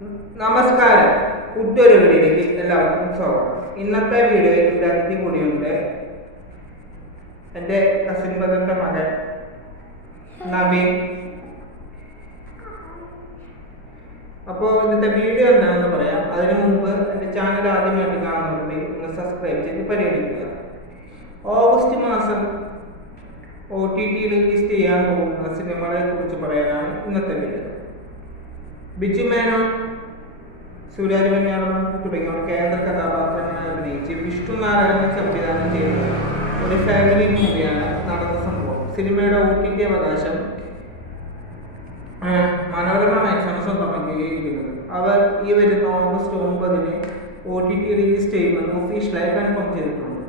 നമസ്കാരം. പുതിയൊരു വീഡിയോയിലേക്ക് എല്ലാവർക്കും സ്വാഗതം. ഇന്നത്തെ വീഡിയോയിൽ ഒരു അതിഥി കൂടിയുണ്ട്. എന്റെ കസിൻ മകൻ നവീൻ. അപ്പോൾ ഇന്നത്തെ വീഡിയോ എന്താണെന്ന് പറയാം. അതിനു മുമ്പ് എന്റെ ചാനൽ ആദ്യമായിട്ട് കാണുന്നുണ്ടെങ്കിൽ ഒന്ന് സബ്സ്ക്രൈബ് ചെയ്ത് പരിഗണിക്കുക. ഓഗസ്റ്റ് മാസം ഒ ടി ടി റിലീസ് ചെയ്യാൻ പോകുന്ന സിനിമകളെ കുറിച്ച് പറയാനാണ് ഇന്നത്തെ വീഡിയോ. ബിജു മേനോൻ സൂര്യാജ് വെഞ്ഞാറമ്മ തുടങ്ങിയവർ കേന്ദ്ര കഥാപാത്രങ്ങളെ അഭിനയിച്ച് വിഷ്ണു നാരായണൻ സംവിധാനം ചെയ്ത ഒരു ഫാമിലി മൂവിയാണ് നടന്ന സംഭവം. സിനിമയുടെ ഒ അവകാശം മനോരമ മാക്സാണ് സ്വന്തമാക്കിയിരിക്കുന്നത്. അവർ ഈ വരുന്ന ഓഗസ്റ്റ് ഒമ്പതിന് ഒ ടി ടി റിലീസ് ചെയ്യുമെന്ന് ഒഫീഷ്യലായി കൺഫേം ചെയ്തിട്ടുണ്ട്.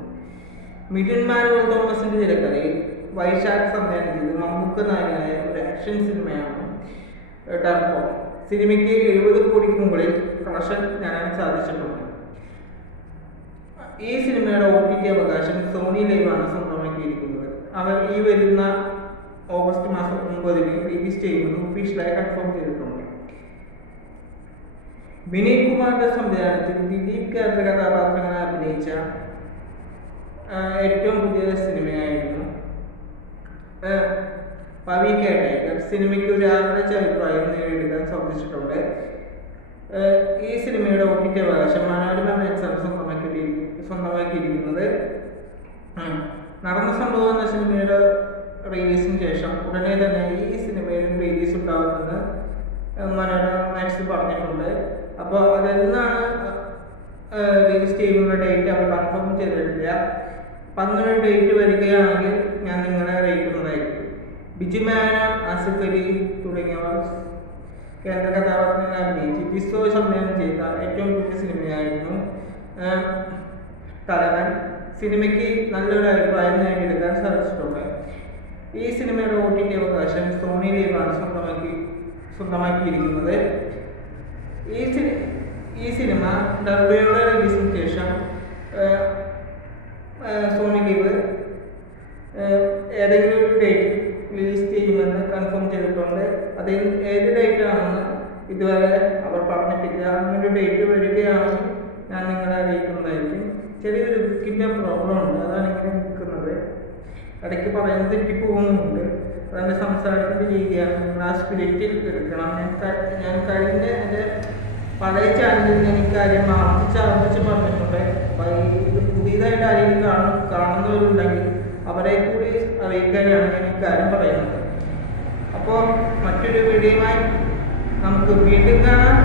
മിഥുൻ മാനുവൽ തോമസിന്റെ തിരക്കഥയിൽ വൈശാഖ് സംവിധാനം ചെയ്ത് മമ്മൂക്ക നായകനായ ഒരു ആക്ഷൻ സിനിമയാണ് ടർബോ സിനിമയ്ക്ക് എഴുപത് കോടിക്ക് മുകളിൽ കളക്ഷൻ നേടാൻ സാധിച്ചിട്ടുണ്ട്. ഈ സിനിമയുടെ ഒ ടി ടി അവകാശം സോണി ലൈവാണ് സ്വന്തമാക്കിയിരിക്കുന്നത് അവർ ഈ വരുന്ന ഓഗസ്റ്റ് മാസം ഒമ്പതിന് റിലീസ് ചെയ്യുമെന്ന് ഒഫീഷ്യലായി കൺഫേം ചെയ്തിട്ടുണ്ട്. വിനീത് കുമാറിന്റെ സംവിധാനത്തിൽ ദിലീപ് കേന്ദ്ര കഥാപാത്രങ്ങളെ അഭിനയിച്ച ഏറ്റവും പുതിയ സിനിമയായിരുന്നു ആ, പവി കേട്ടേക്കർ സിനിമയ്ക്ക് ഒരു ആവറേജ് അഭിപ്രായം നേടിയെടുക്കാൻ സാധിച്ചിട്ടുണ്ട്. ഈ സിനിമയുടെ ഒ ടി അവകാശം മനോരമ മാക്സാണ് സ്വന്തമാക്കി സ്വന്തമാക്കിയിരിക്കുന്നത്. നടന്ന സംഭവം എന്ന സിനിമയുടെ റിലീസിന് ശേഷം ഉടനെ തന്നെ ഈ സിനിമയിലും റിലീസ് ഉണ്ടാകുമെന്ന് മനോരമ മാക്സ് പറഞ്ഞിട്ടുണ്ട്. അപ്പോൾ അതെന്നാണ് റിലീസ് ചെയ്യുന്ന ഡേറ്റ് അവർ കൺഫേം ചെയ്തിട്ടില്ല. അപ്പം അങ്ങനെ ഡേറ്റ് വരികയാണെങ്കിൽ ഞാൻ നിങ്ങളെ അറിയിക്കുന്നതായിരിക്കും. ബിജു മേനോൻ തുടങ്ങിയവർ കേന്ദ്ര കഥാപാത്രങ്ങൾ അഭിനയിച്ച് ജിസോ സംവിധാനം ചെയ്ത ഏറ്റവും പുതിയ സിനിമയായിരുന്നു. തലവൻ. സിനിമയ്ക്ക് നല്ലൊരു അഭിപ്രായം നേടിയെടുക്കാൻ സാധിച്ചിട്ടുണ്ട്. ഈ സിനിമയുടെ ടി അവകാശം സോണി ലീവാണ് സ്വന്തമാക്കി സ്വന്തമാക്കിയിരിക്കുന്നത്. ഈ സിനി ഈ സിനിമ ഡർബയുടെ റിലീസിന് ശേഷം സോണി ലീവ് ഏതെങ്കിലും ഒരു ഡേറ്റ് റിലീസ് ചെയ്യുമെന്ന് കൺഫേം ചെയ്തിട്ടുണ്ട്. അത് ഏത് ഡേറ്റ് ആണെന്ന് ഇതുവരെ അവർ പറഞ്ഞിട്ടില്ല. അങ്ങനെ ഒരു ഡേറ്റ് വരികയാണെങ്കിൽ ഞാൻ നിങ്ങളെ അറിയിക്കുന്നതായിരിക്കും. ചെറിയൊരു ബുക്കിന്റെ പ്രോബ്ലം ഉണ്ട്. അതാണ് ഇങ്ങനെ നിൽക്കുന്നത്. ഇടയ്ക്ക് പറയുന്നത് തെറ്റിപ്പോകുന്നുണ്ട്. അതെന്റെ സംസാരത്തിന്റെ രീതിയാണ് നിങ്ങൾ ആ സ്പിരിറ്റിൽ എടുക്കണം. ഞാൻ ഞാൻ കഴിഞ്ഞ എന്റെ പഴയ ചാനലിൽ ഞാൻ ഇക്കാര്യം ആർജിച്ച് ആർജിച്ച് പറഞ്ഞിട്ടുണ്ട്. അപ്പോൾ ഇത് പുതിയതായിട്ട് ആരെങ്കിലും കാണും കാണുന്നവരുണ്ടെങ്കിൽ അവരെ കൂടി അറിയിക്കാനാണ് ഞാൻ കാര്യം പറയുന്നത് അപ്പോൾ മറ്റൊരു വീഡിയോയുമായി നമുക്ക് വീണ്ടും കാണാം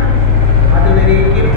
അതുവരേക്കും.